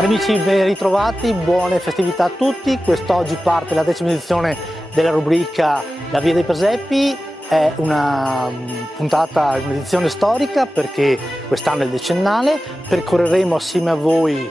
Cari amici, ben ritrovati, buone festività a tutti. Quest'oggi parte la 10ª edizione della rubrica La Via dei Presepi. È una puntata, un'edizione storica perché quest'anno è il decennale. Percorreremo assieme a voi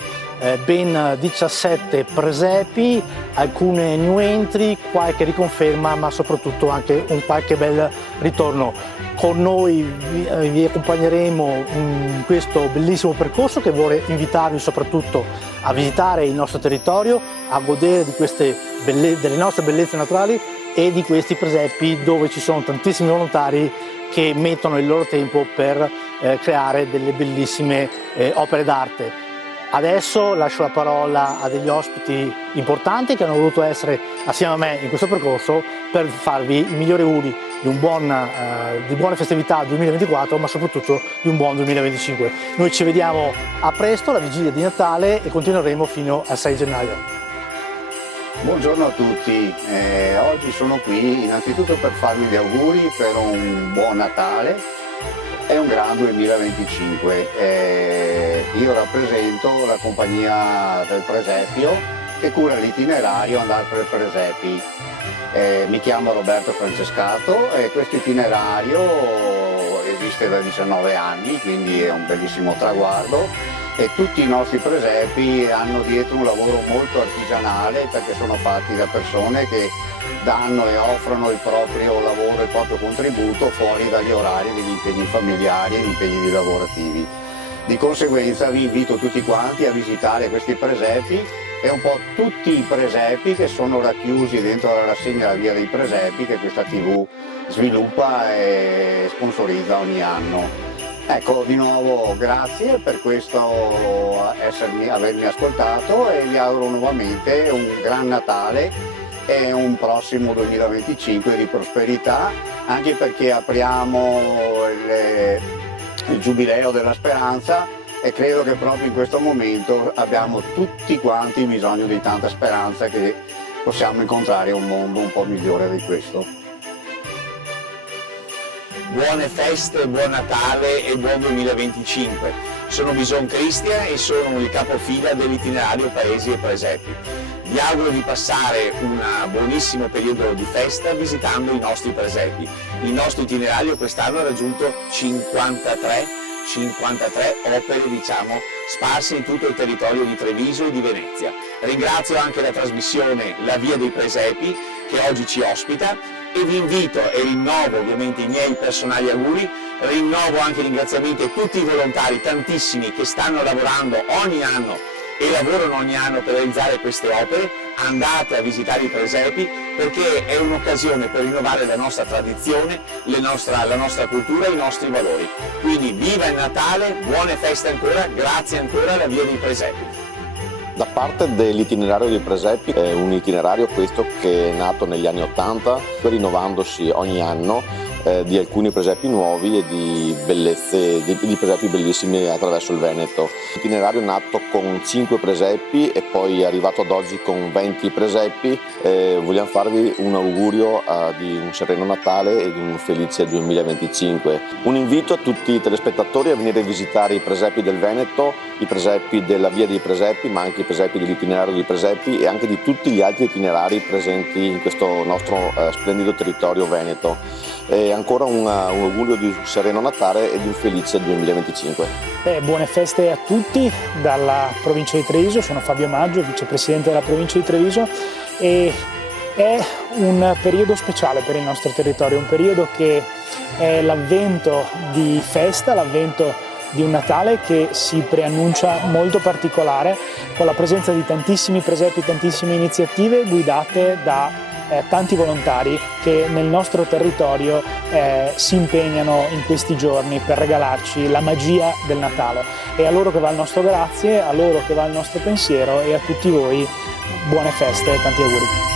ben 17 presepi, alcune new entry, qualche riconferma, ma soprattutto anche un qualche bel ritorno. Con noi vi accompagneremo in questo bellissimo percorso che vuole invitarvi soprattutto a visitare il nostro territorio, a godere di delle nostre bellezze naturali e di questi presepi dove ci sono tantissimi volontari che mettono il loro tempo per creare delle bellissime opere d'arte. Adesso lascio la parola a degli ospiti importanti che hanno voluto essere assieme a me in questo percorso per farvi i migliori auguri di buone festività 2024, ma soprattutto di un buon 2025. Noi ci vediamo a presto, alla vigilia di Natale, e continueremo fino al 6 gennaio. Buongiorno a tutti, oggi sono qui innanzitutto per farvi gli auguri per un buon Natale e un gran 2025. Io rappresento la compagnia del Presepio che cura l'itinerario Andare per Presepi. Mi chiamo Roberto Francescato e questo itinerario esiste da 19 anni, quindi è un bellissimo traguardo, e tutti i nostri presepi hanno dietro un lavoro molto artigianale perché sono fatti da persone che danno e offrono il proprio lavoro, il proprio contributo fuori dagli orari degli impegni familiari e gli impegni lavorativi. Di conseguenza vi invito tutti quanti a visitare questi presepi e un po' tutti i presepi che sono racchiusi dentro la rassegna La Via dei Presepi che questa TV sviluppa e sponsorizza ogni anno. Ecco, di nuovo grazie per questo avermi ascoltato e vi auguro nuovamente un gran Natale e un prossimo 2025 di prosperità, anche perché apriamo il Giubileo della Speranza e credo che proprio in questo momento abbiamo tutti quanti bisogno di tanta speranza, che possiamo incontrare un mondo un po' migliore di questo. Buone feste, buon Natale e buon 2025. Sono Bison Cristian e sono il capofila dell'itinerario Paesi e Presepi. Vi auguro di passare un buonissimo periodo di festa visitando i nostri presepi. Il nostro itinerario quest'anno ha raggiunto 53 opere, sparse in tutto il territorio di Treviso e di Venezia. Ringrazio anche la trasmissione La Via dei Presepi che oggi ci ospita e vi invito e rinnovo ovviamente i miei personali auguri, rinnovo anche i ringraziamenti a tutti i volontari, tantissimi, che stanno lavorando ogni anno e lavorano ogni anno per realizzare queste opere. Andate a visitare i presepi perché è un'occasione per rinnovare la nostra tradizione, la nostra cultura e i nostri valori. Quindi viva il Natale, buone feste ancora, grazie ancora alla Via dei Presepi. Da parte dell'itinerario dei presepi, è un itinerario questo che è nato negli anni '80, rinnovandosi ogni anno di alcuni presepi nuovi e di bellezze, di presepi bellissimi attraverso il Veneto. L'itinerario è nato con 5 presepi e poi è arrivato ad oggi con 20 presepi. Vogliamo farvi un augurio di un sereno Natale e di un felice 2025. Un invito a tutti i telespettatori a venire a visitare i presepi del Veneto, i presepi della Via dei Presepi, ma anche i presepi dell'itinerario dei presepi e anche di tutti gli altri itinerari presenti in questo nostro splendido territorio veneto. E ancora un augurio di un sereno Natale e di un felice 2025. Buone feste a tutti dalla provincia di Treviso, sono Fabio Maggio, vicepresidente della provincia di Treviso, e è un periodo speciale per il nostro territorio, un periodo che è l'avvento di festa, l'avvento di un Natale che si preannuncia molto particolare, con la presenza di tantissimi presepi, tantissime iniziative guidate da tanti volontari che nel nostro territorio si impegnano in questi giorni per regalarci la magia del Natale. E a loro che va il nostro grazie, a loro che va il nostro pensiero, e a tutti voi buone feste e tanti auguri.